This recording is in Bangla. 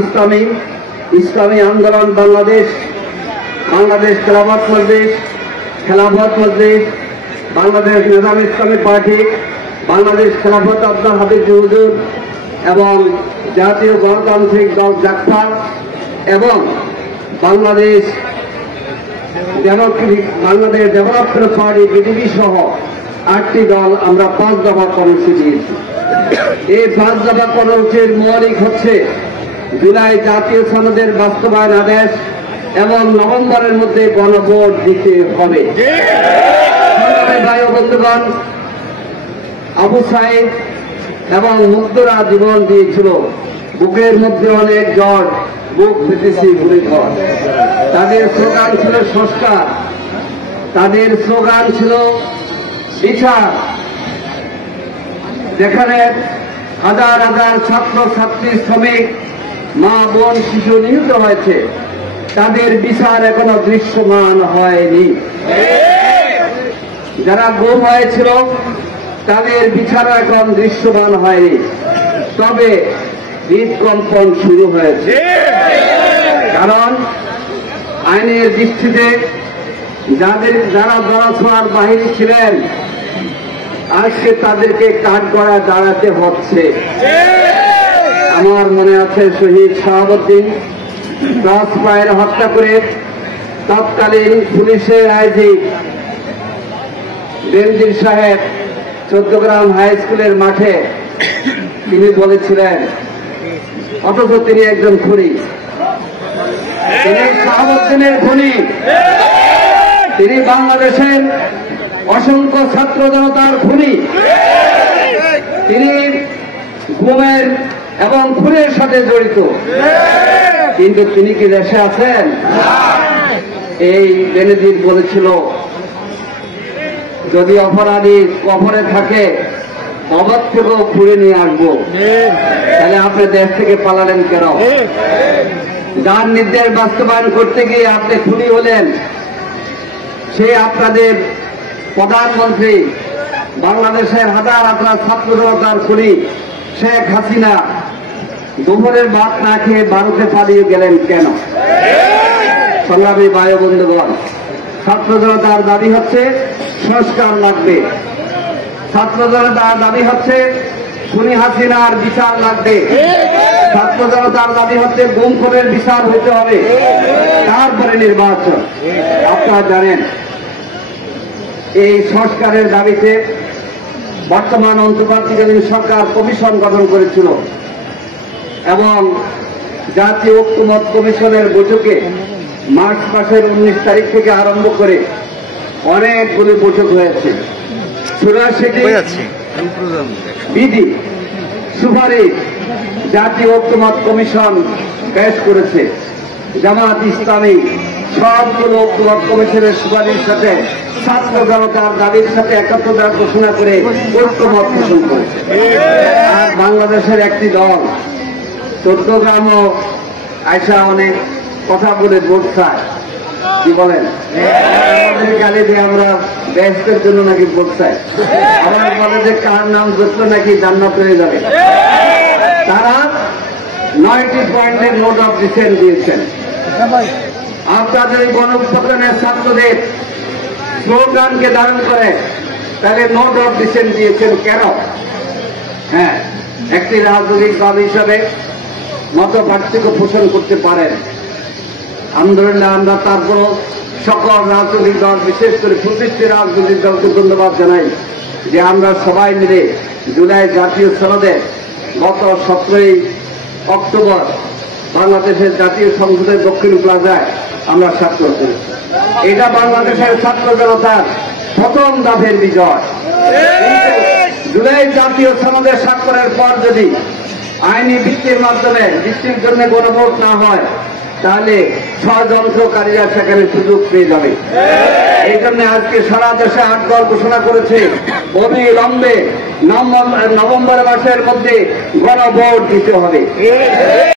ইসলামী ইসলামী আন্দোলন বাংলাদেশ, বাংলাদেশ খেলাফত মজলিস, বাংলাদেশ নিজাম ইসলামী পার্টি, বাংলাদেশ খেলাফত আব্দুল হাবিব হুজুর এবং জাতীয় গণতান্ত্রিক দল জাকপা এবং বাংলাদেশ ডেভেলপমেন্ট পার্টি বিডিপি সহ 8টি দল আমরা 5 দফা কর্মসূচি দিয়েছি। এই 5 দফা কর্মসূচির মৌলিক হচ্ছে জুলাই জাতীয় সনদের বাস্তবায়ন আদেশ এবং নভেম্বরের মধ্যে গণভোট দিতে হবে। ভাই বন্ধুগণ, আবু সাইদ এবং মুগ্ধরা জীবন দিয়েছিল, বুকের মধ্যে অনেক জ্বর, বুক পেতেছি ঘুরে ঘর। তাদের স্লোগান ছিল সংস্কার, তাদের স্লোগান ছিল বিচার। যেখানে হাজার হাজার ছাত্র ছাত্রী, শ্রমিক, মা বোন, শিশু নিহত হয়েছে, তাদের বিচার এখনো দৃশ্যমান হয়নি। যারা গুম হয়েছিল তাদের বিচার এখন দৃশ্যমান হয়নি, তবে হৃদকম্পন শুরু হয়েছে। কারণ আইনের দৃষ্টিতে যারা ধরাছোঁয়ার বাহিনী ছিলেন, আজকে তাদেরকে কাঠগড়ায় দাঁড়াতে হচ্ছে। আমার মনে আছে শহীদ শাহাবুদ্দিন রাজপায়ের হত্যা করে তৎকালীন পুলিশের আইজি বেনজির সাহেব চৌদ্দগ্রাম হাই স্কুলের মাঠে তিনি বলেছিলেন, অথচ তিনি একজন খুনি, তিনি শাহাবুদ্দিনের খুনি, তিনি বাংলাদেশের অসংখ্য ছাত্র জনতার খুনি, তিনি গুমের এবং খুনের সাথে জড়িত। কিন্তু তিনি কি দেশে আছেন? এই বেনজির বলেছিল, যদি অপরাধী কবরে থাকে কবর থেকেও ঘুরে নিয়ে আসবো। তাহলে আপনি দেশ থেকে পালালেন কেন? যার নির্দেশ বাস্তবায়ন করতে গিয়ে আপনি খুনি হলেন, সে আপনাদের প্রধানমন্ত্রী, বাংলাদেশের হাজার হাজার ছাত্র জনতার খুনি শেখ হাসিনা দুপুরের ভাত না খেয়ে ভারতে পালিয়ে গেলেন কেন? সংগ্রামী ভাই বন্ধুগণ, ছাত্র জনতার দাবি হচ্ছে সংস্কার লাগবে, ছাত্র জনতার দাবি হচ্ছে খুনি হাসিনার বিচার লাগবে, ছাত্র জনতার দাবি হচ্ছে গুমখোরের বিচার হতে হবে, তারপরে নির্বাচন। আপনারা জানেন এই সংস্কারের দাবিতে বর্তমান অন্তর্বর্তীকালীন সরকার কমিশন গঠন করেছিল এবং জাতীয় ঐক্যমত কমিশনের বৈঠকে মার্চ মাসের 19 তারিখ থেকে আরম্ভ করে অনেকগুলি বৈঠক হয়েছে। 84টি বিধি সুপারিশ জাতীয় ঐক্যমত কমিশন পেশ করেছে। জামাত ইসলামী সবগুলো ঐক্যমত কমিশনের সুপারিশের সাথে ছাত্র জনতার দাবির সাথে একাত্মতা ঘোষণা করে ঐক্যমত পোষণ করেছে। আর বাংলাদেশের একটি দল চৌদ্দগ্রামও আয়সা অনেক কথা বলে ভোট চায়। কি বলেন? গালি দিয়ে আমরা দেশের জন্য নাকি ভোট চাই, আবার বলে যে কার নাম ধরলে নাকি জান্নাত হয়ে যাবে। তারা 9টি পয়েন্টের নোট অফ ডিসেন্ট দিয়েছেন। আপনাদের এই গণঅভ্যুত্থানের ছাত্রদের স্লোগানকে ধারণ করে তাহলে নোট অফ ডিসেন্ট দিয়েছেন কেন? হ্যাঁ, একটি রাজনৈতিক দল হিসাবে মত পার্থক্য পোষণ করতে পারেন। আলহামদুলিল্লাহ, আমরা তারপরও সকল রাজনৈতিক দল, বিশেষ করে প্রতিটি রাজনৈতিক দলকে ধন্যবাদ জানাই যে আমরা সবাই মিলে জুলাই জাতীয় সনদে গত 17ই অক্টোবর বাংলাদেশের জাতীয় সংসদের দক্ষিণ প্লাজায় আমরা স্বাক্ষর করেছি। এটা বাংলাদেশের ছাত্র জনতার প্রথম ধাপের বিজয়। জুলাই জাতীয় সনদে স্বাক্ষরের পর যদি আইনি ভিত্তির মাধ্যমে বৃষ্টির জন্য গণভোট না হয়, তাহলে ষড়যন্ত্রকারীরা সেখানে সুযোগ পেয়ে যাবে। এই জন্য আজকে সারা দেশে 8 দল ঘোষণা করেছে অবিলম্বে নভেম্বর মাসের মধ্যে গণভোট দিতে হবে।